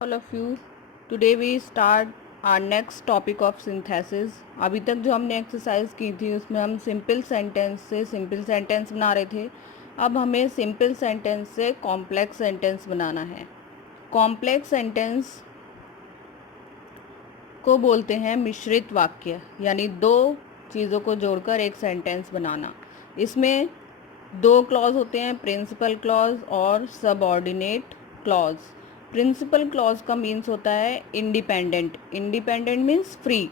All of you, today we start our next topic of synthesis. अभी तक जो हमने एक्सरसाइज की थी उसमें हम सिंपल सेंटेंस से सिंपल सेंटेंस बना रहे थे. अब हमें सिंपल सेंटेंस से कॉम्प्लेक्स सेंटेंस बनाना है. कॉम्प्लेक्स सेंटेंस को बोलते हैं मिश्रित वाक्य, यानी दो चीज़ों को जोड़कर एक सेंटेंस बनाना. इसमें दो क्लॉज होते हैं, प्रिंसिपल क्लॉज और सबऑर्डिनेट क्लॉज. प्रिंसिपल क्लॉज का मीन्स होता है इंडिपेंडेंट. इंडिपेंडेंट मीन्स फ्री,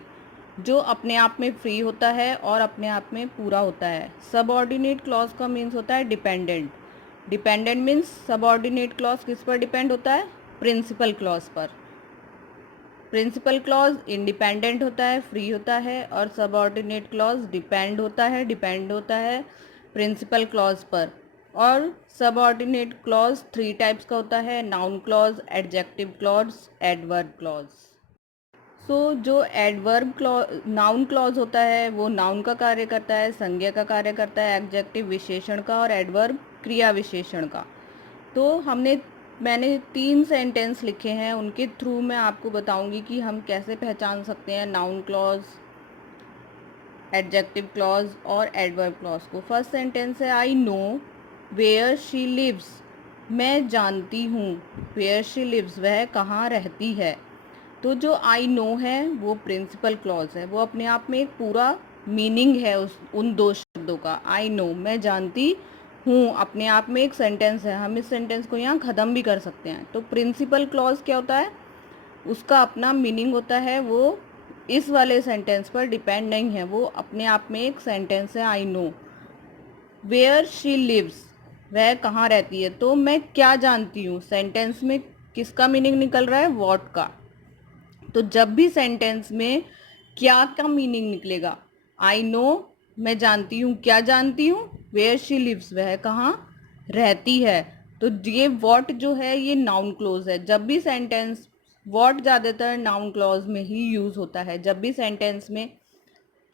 जो अपने आप में फ्री होता है और अपने आप में पूरा होता है. सबऑर्डिनेट क्लॉज का मीन्स होता है dependent. Dependent means subordinate clause किस पर डिपेंड होता है? प्रिंसिपल क्लॉज पर. प्रिंसिपल क्लॉज इंडिपेंडेंट होता है, फ्री होता है, और सबऑर्डिनेट क्लॉज डिपेंड होता है प्रिंसिपल क्लॉज पर. और सबऑर्डिनेट क्लॉज थ्री टाइप्स का होता है: noun clause, adjective clause, adverb clause. जो एडवर्ब क्लॉज, नाउन क्लॉज होता है वो नाउन का कार्य करता है, संज्ञा का कार्य करता है, एडजेक्टिव विशेषण का, और एडवर्ब क्रिया विशेषण का. तो मैंने 3 सेंटेंस लिखे हैं, उनके थ्रू मैं आपको बताऊंगी कि हम कैसे पहचान सकते हैं नाउन क्लॉज, एडजेक्टिव क्लॉज और एडवर्ब क्लॉज को. फर्स्ट सेंटेंस है I know where she lives. मैं जानती हूँ. वेयर शी लिव्स, वह कहाँ रहती है. तो जो आई नो है वो प्रिंसिपल क्लॉज है, वो अपने आप में एक पूरा मीनिंग है उन दो शब्दों का. आई नो, मैं जानती हूँ, अपने आप में एक सेंटेंस है. हम इस सेंटेंस को यहाँ ख़त्म भी कर सकते हैं. तो प्रिंसिपल क्लॉज क्या होता है? उसका अपना मीनिंग होता है, वो इस वाले सेंटेंस पर डिपेंड नहीं है, वो अपने आप में एक सेंटेंस है. I know where she lives, वह कहाँ रहती है. तो मैं क्या जानती हूँ, सेंटेंस में किसका मीनिंग निकल रहा है? व्हाट का. तो जब भी सेंटेंस में क्या का मीनिंग निकलेगा, आई नो, मैं जानती हूँ, क्या जानती हूँ? वेयर शी लिव्स, वह कहाँ रहती है. तो ये व्हाट जो है ये नाउन क्लॉज है. जब भी सेंटेंस, व्हाट ज़्यादातर नाउन क्लॉज में ही यूज़ होता है. जब भी सेंटेंस में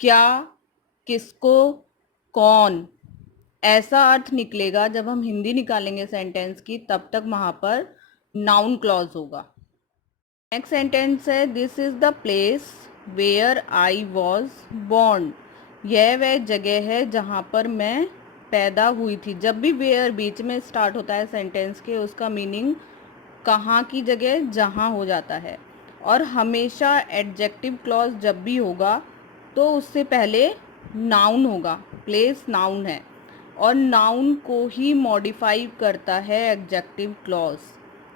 क्या, किसको, कौन, ऐसा अर्थ निकलेगा, जब हम हिंदी निकालेंगे सेंटेंस की, तब तक वहाँ पर नाउन क्लॉज होगा. नेक्स्ट सेंटेंस है this is the place where I was born. यह वह जगह है जहाँ पर मैं पैदा हुई थी. जब भी वेयर बीच में स्टार्ट होता है सेंटेंस के, उसका मीनिंग कहाँ की जगह, जहाँ हो जाता है. और हमेशा एडजेक्टिव क्लॉज जब भी होगा तो उससे पहले नाउन होगा. प्लेस नाउन है और नाउन को ही मॉडिफाई करता है एडजेक्टिव क्लॉज.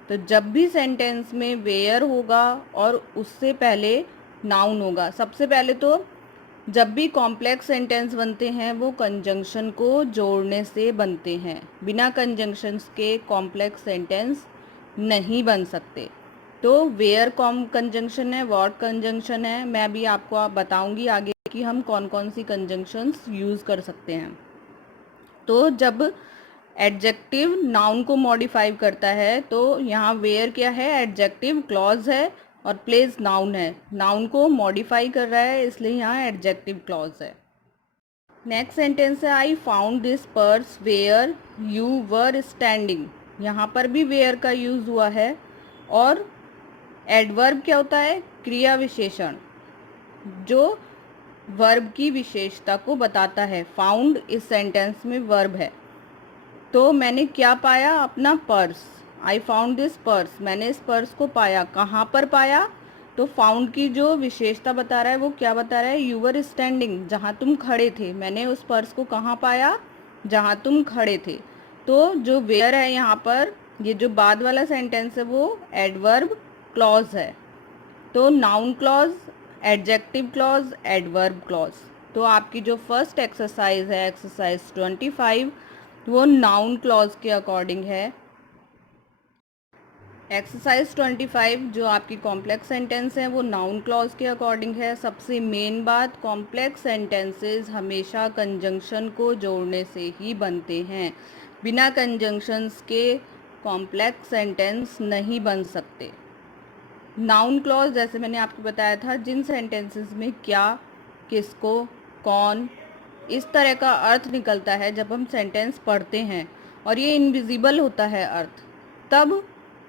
तो जब भी सेंटेंस में वेयर होगा और उससे पहले नाउन होगा. सबसे पहले तो जब भी कॉम्प्लेक्स सेंटेंस बनते हैं वो कंजंक्शन को जोड़ने से बनते हैं. बिना कंजंक्शंस के कॉम्प्लेक्स सेंटेंस नहीं बन सकते. तो वेयर कंजंक्शन है, व्हाट कंजंक्शन है. मैं अभी आपको बताऊंगी आगे कि हम कौन कौन सी कंजंक्शंस यूज़ कर सकते हैं. तो जब एडजेक्टिव नाउन को मॉडिफाई करता है तो यहाँ वेयर क्या है? एडजेक्टिव क्लॉज है, और प्लेस नाउन है. नाउन को मॉडिफाई कर रहा है, इसलिए यहाँ एडजेक्टिव क्लॉज है. नेक्स्ट सेंटेंस है I found this purse where you were standing. यहाँ पर भी वेयर का यूज़ हुआ है. और एडवर्ब क्या होता है? क्रिया विशेषण, जो वर्ब की विशेषता को बताता है. फाउंड इस सेंटेंस में वर्ब है. तो मैंने क्या पाया? अपना purse. I found this purse, मैंने इस पर्स को पाया. कहाँ पर पाया? तो फाउंड की जो विशेषता बता रहा है वो क्या बता रहा है? यू वर स्टैंडिंग, जहाँ तुम खड़े थे. मैंने उस पर्स को कहाँ पाया? जहाँ तुम खड़े थे. तो जो वेयर है यहाँ पर, ये जो बाद वाला सेंटेंस है वो एडवर्ब क्लॉज है. तो noun clause, adjective clause, adverb clause. तो आपकी जो फर्स्ट एक्सरसाइज है, एक्सरसाइज 25, वो नाउन क्लॉज के अकॉर्डिंग है. एक्सरसाइज 25 जो आपकी कॉम्प्लेक्स सेंटेंस है वो नाउन क्लॉज के अकॉर्डिंग है. सबसे मेन बात, कॉम्प्लेक्स सेंटेंसेस हमेशा कंजंक्शन को जोड़ने से ही बनते हैं. बिना कंजंक्शंस के कॉम्प्लेक्स सेंटेंस नहीं बन सकते. नाउन क्लॉज जैसे मैंने आपको बताया था, जिन सेंटेंसेस में क्या, किसको, कौन, इस तरह का अर्थ निकलता है जब हम सेंटेंस पढ़ते हैं और ये इनविजिबल होता है अर्थ, तब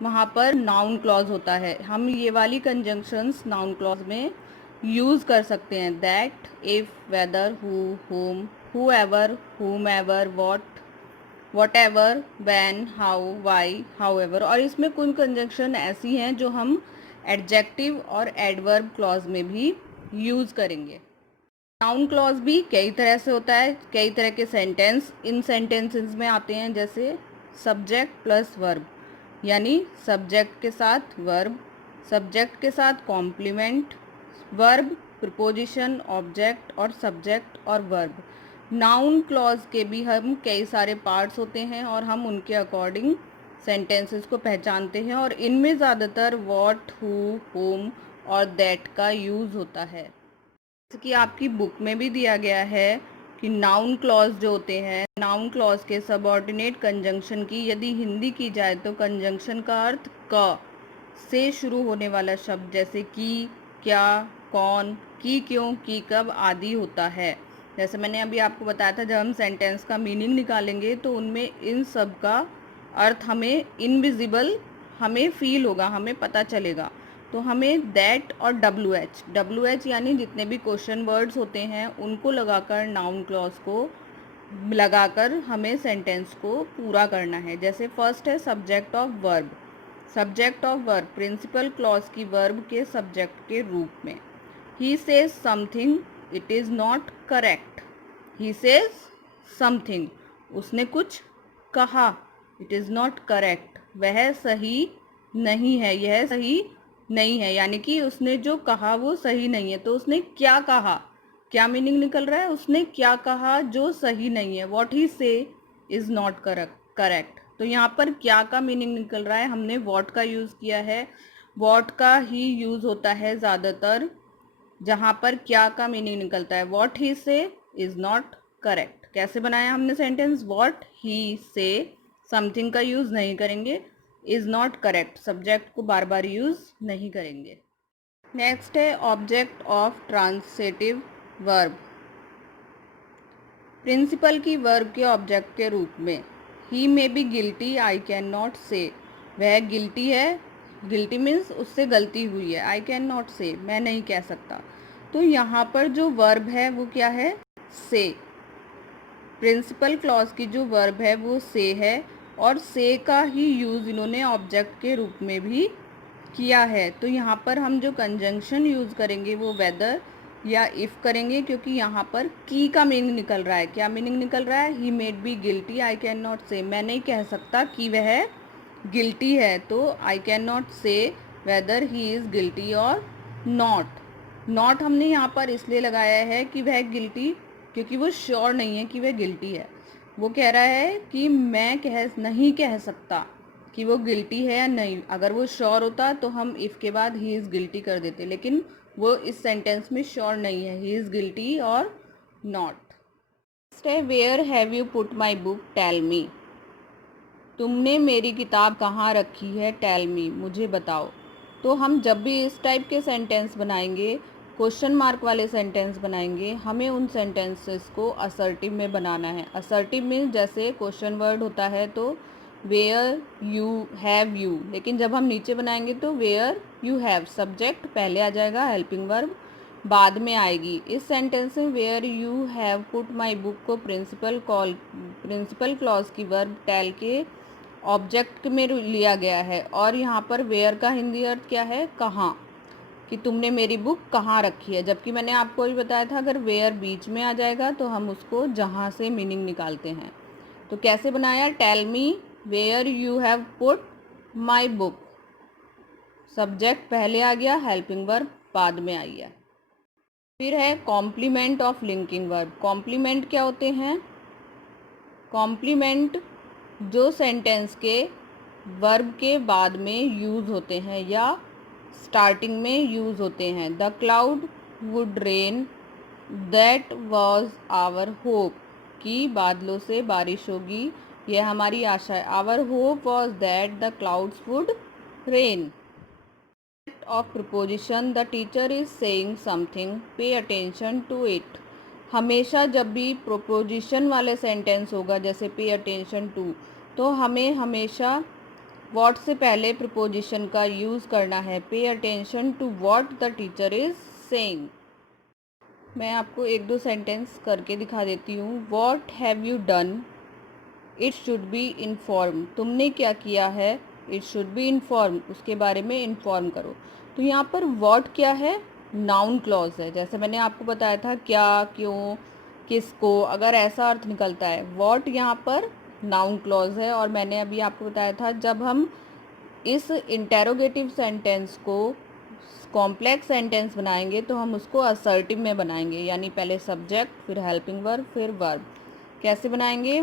वहाँ पर नाउन क्लॉज होता है। हम ये वाली कंजंक्शंस नाउन क्लॉज में यूज़ कर सकते हैं। That, if, whether, who, whom, whoever, whomever, whatever, when, how, why, however। और इसमें कुछ कंजंक्शन ऐसी हैं जो हम एडजेक्टिव और एडवर्ब क्लॉज में भी यूज़ करेंगे। नाउन क्लॉज भी कई तरह से होता है, कई तरह के सेंटेंस इन सेंटेंसेस में आते हैं, जैसे सब्जेक्ट प्लस वर्ब, यानी सब्जेक्ट के साथ वर्ब, सब्जेक्ट के साथ कॉम्प्लीमेंट, वर्ब, प्रिपोजिशन, ऑब्जेक्ट और सब्जेक्ट और वर्ब। नाउन क्लॉज के भी हम कई सारे पार्ट्स होते हैं और हम उनके अकॉर्डिंग सेंटेंसेस को पहचानते हैं, और इनमें ज़्यादातर व्हाट, हु, होम और दैट का यूज़ होता है। जैसे कि आपकी बुक में भी दिया गया है कि नाउन क्लॉज जो होते हैं, नाउन क्लॉज के सबऑर्डिनेट कंजंक्शन की यदि हिंदी की जाए तो कंजंक्शन का अर्थ क से शुरू होने वाला शब्द, जैसे कि, क्या, कौन, की, क्यों, की, कब आदि होता है। जैसे मैंने अभी आपको बताया था, जब हम सेंटेंस का मीनिंग निकालेंगे तो उनमें इन सब का अर्थ हमें इनविजिबल हमें फील होगा, हमें पता चलेगा। तो हमें दैट और डब्ल्यू एच यानी जितने भी क्वेश्चन वर्ड्स होते हैं उनको लगाकर नाउन क्लॉज को लगाकर हमें सेंटेंस को पूरा करना है। जैसे फर्स्ट है subject of verb. Subject of verb principal clause की वर्ब के सब्जेक्ट के रूप में। He says something, it is not correct. He says something, उसने कुछ कहा, इट इज़ नॉट करेक्ट, वह सही नहीं है, यह सही नहीं है, यानी कि उसने जो कहा वो सही नहीं है। तो उसने क्या कहा, क्या मीनिंग निकल रहा है, उसने क्या कहा जो सही नहीं है। वॉट ही से इज़ नॉट करेक्ट। तो यहाँ पर क्या का मीनिंग निकल रहा है, हमने वॉट का यूज़ किया है। वॉट का ही यूज़ होता है ज़्यादातर जहाँ पर क्या का मीनिंग निकलता है। वॉट ही से इज़ नॉट करेक्ट। कैसे बनाया हमने सेंटेंस, वॉट ही से समथिंग का यूज़ नहीं करेंगे, इज़ नॉट करेक्ट सब्जेक्ट को बार बार यूज़ नहीं करेंगे। नेक्स्ट है object of transitive verb. Principal की वर्ब के ऑब्जेक्ट के रूप में। He may be guilty, I can not say, वह गिल्टी है, गिल्टी मीन्स उससे गलती हुई है, आई कैन नॉट से, मैं नहीं कह सकता। तो यहाँ पर जो वर्ब है वो क्या है, से। प्रिंसिपल क्लॉज की जो वर्ब है वो से है, और से का ही यूज़ इन्होंने ऑब्जेक्ट के रूप में भी किया है। तो यहाँ पर हम जो कंजंक्शन यूज़ करेंगे वो वेदर या इफ़ करेंगे, क्योंकि यहाँ पर की का मीनिंग निकल रहा है। क्या मीनिंग निकल रहा है, he made B guilty, I can not से, मैं नहीं कह सकता कि वह गिल्टी है। तो आई कैन नॉट से वेदर ही इज़ गिल्टी और नॉट हमने यहाँ पर इसलिए लगाया है कि वह गिल्टी, क्योंकि वो श्योर नहीं है कि वह गिल्टी है। वो कह रहा है कि मैं नहीं कह सकता कि वो गिल्टी है या नहीं। अगर वो श्योर होता तो हम इफ़ के बाद ही इज़ गिल्टी कर देते, लेकिन वो इस सेंटेंस में श्योर नहीं है, ही इज़ गिल्टी और नॉट। नेक्स्ट है where have you put my book, tell me. तुमने मेरी किताब कहाँ रखी है, टेल मी, मुझे बताओ। तो हम जब भी इस टाइप के सेंटेंस बनाएंगे, क्वेश्चन मार्क वाले सेंटेंस बनाएंगे, हमें उन सेंटेंसेस को असर्टिव में बनाना है। असर्टिव में जैसे क्वेश्चन वर्ड होता है तो वेयर यू हैव यू, लेकिन जब हम नीचे बनाएंगे तो वेयर यू हैव, सब्जेक्ट पहले आ जाएगा, हेल्पिंग वर्ब बाद में आएगी। इस सेंटेंस में where you have put my book को प्रिंसिपल क्लॉज की वर्ब टेल के ऑब्जेक्ट में लिया गया है, और यहाँ पर वेयर का हिंदी अर्थ क्या है, कहाँ, कि तुमने मेरी बुक कहाँ रखी है। जबकि मैंने आपको भी बताया था अगर वेयर बीच में आ जाएगा तो हम उसको जहाँ से मीनिंग निकालते हैं। तो कैसे बनाया, tell me where you have put my book, subject पहले आ गया, हेल्पिंग वर्ब बाद में आई है। फिर है complement of linking verb. Complement क्या होते हैं, कॉम्प्लीमेंट जो सेंटेंस के वर्ब के बाद में यूज़ होते हैं या स्टार्टिंग में यूज़ होते हैं। The cloud would rain, that was our hope, कि बादलों से बारिश होगी, यह हमारी आशा है। Our hope was that the clouds would rain. Of preposition, the teacher is saying something, pay attention to it. हमेशा जब भी प्रोपोजिशन वाले सेंटेंस होगा जैसे पे अटेंशन टू, तो हमें हमेशा वॉट से पहले प्रिपोजिशन का यूज़ करना है। Pay attention to what the teacher is saying. मैं आपको एक दो सेंटेंस करके दिखा देती हूँ। What have you done, it should be inform. तुमने क्या किया है, इट शुड बी इन्फॉर्म, उसके बारे में इन्फॉर्म करो। तो यहाँ पर वॉट क्या है, नाउन क्लॉज है। जैसे मैंने आपको बताया था क्या, क्यों, किसको, अगर ऐसा अर्थ निकलता है। वॉट यहाँ पर नाउन क्लॉज है। और मैंने अभी आपको बताया था जब हम इस इंटेरोगेटिव सेंटेंस को कॉम्प्लेक्स सेंटेंस बनाएंगे तो हम उसको असर्टिव में बनाएंगे, यानी पहले सब्जेक्ट, फिर हेल्पिंग वर्ब, फिर वर्ब। कैसे बनाएंगे?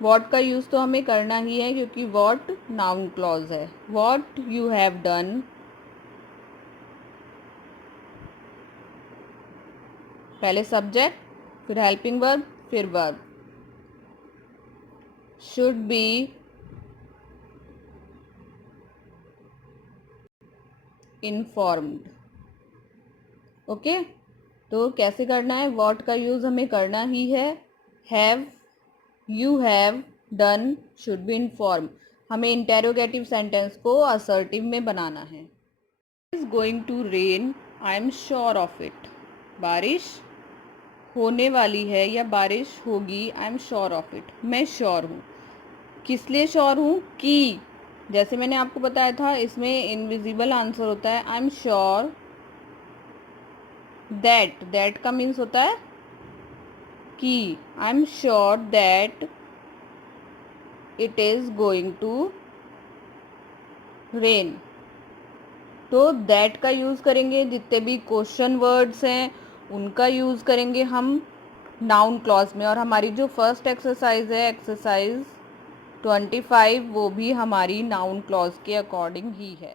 वॉट का यूज़ तो हमें करना ही है क्योंकि वॉट नाउन क्लॉज है। वॉट यू हैव डन, पहले सब्जेक्ट, फिर हेल्पिंग वर्ब, फिर verb. Should be informed. Okay, तो कैसे करना है? वॉट का यूज़ हमें करना ही है। Have, you have done, should be inform. हमें इंटेरोगेटिव सेंटेंस को असर्टिव में बनाना है। Is going to rain, I am sure of it. बारिश होने वाली है या बारिश होगी, I am sure of it, मैं श्योर हूँ। किस लिए श्योर हूँ? कि, जैसे मैंने आपको बताया था इसमें इनविजिबल आंसर होता है। I am sure that, that का मीन्स होता है कि। I am sure that it is going to rain. तो दैट का यूज़ करेंगे, जितने भी क्वेश्चन वर्ड्स हैं उनका यूज़ करेंगे हम नाउन क्लॉज में। और हमारी जो फर्स्ट एक्सरसाइज है, एक्सरसाइज 25, वो भी हमारी नाउन क्लॉज के अकॉर्डिंग ही है।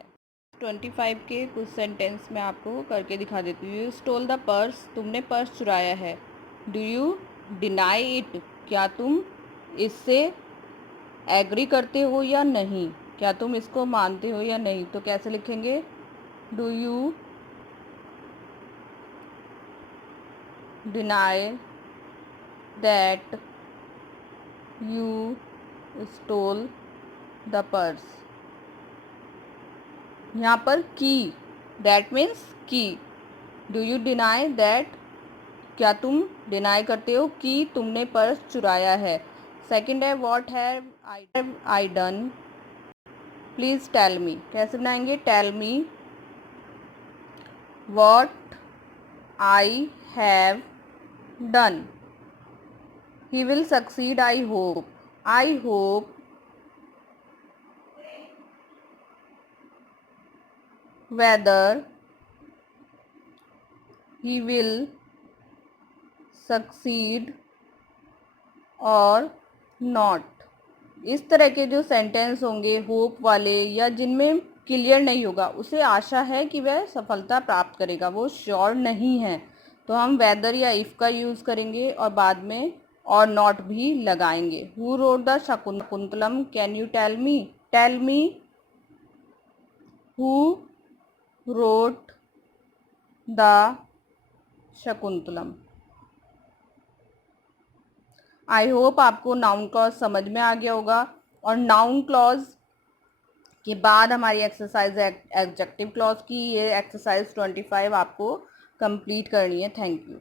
25 के कुछ सेंटेंस मैं आपको करके दिखा देती हूँ। स्टोल द पर्स, तुमने पर्स चुराया है। डू यू डिनाई इट, क्या तुम इससे एग्री करते हो या नहीं, क्या तुम इसको मानते हो या नहीं। तो कैसे लिखेंगे? Do you deny that you stole the purse. यहाँ पर की, दैट मीन्स की। डू यू डिनाई दैट, क्या तुम डिनाई करते हो कि तुमने पर्स चुराया है। सेकंड है what have I done, please tell me. कैसे बनाएंगे? Tell me what I have done. He will succeed, I hope. I hope whether he will succeed or not. इस तरह के जो सेंटेंस होंगे होप वाले या जिनमें क्लियर नहीं होगा, उसे आशा है कि वह सफलता प्राप्त करेगा, वो श्योर नहीं है, तो हम वेदर या इफ़ का यूज़ करेंगे और बाद में और नॉट भी लगाएंगे। Who wrote the Shakuntalam, can you tell me. Tell me who wrote the Shakuntalam. I hope आपको नाउन क्लॉज समझ में आ गया होगा। और नाउन क्लॉज के बाद हमारी एक्सरसाइज है एडजेक्टिव क्लॉज की। ये एक्सरसाइज 25 आपको कंप्लीट करनी है। Thank you.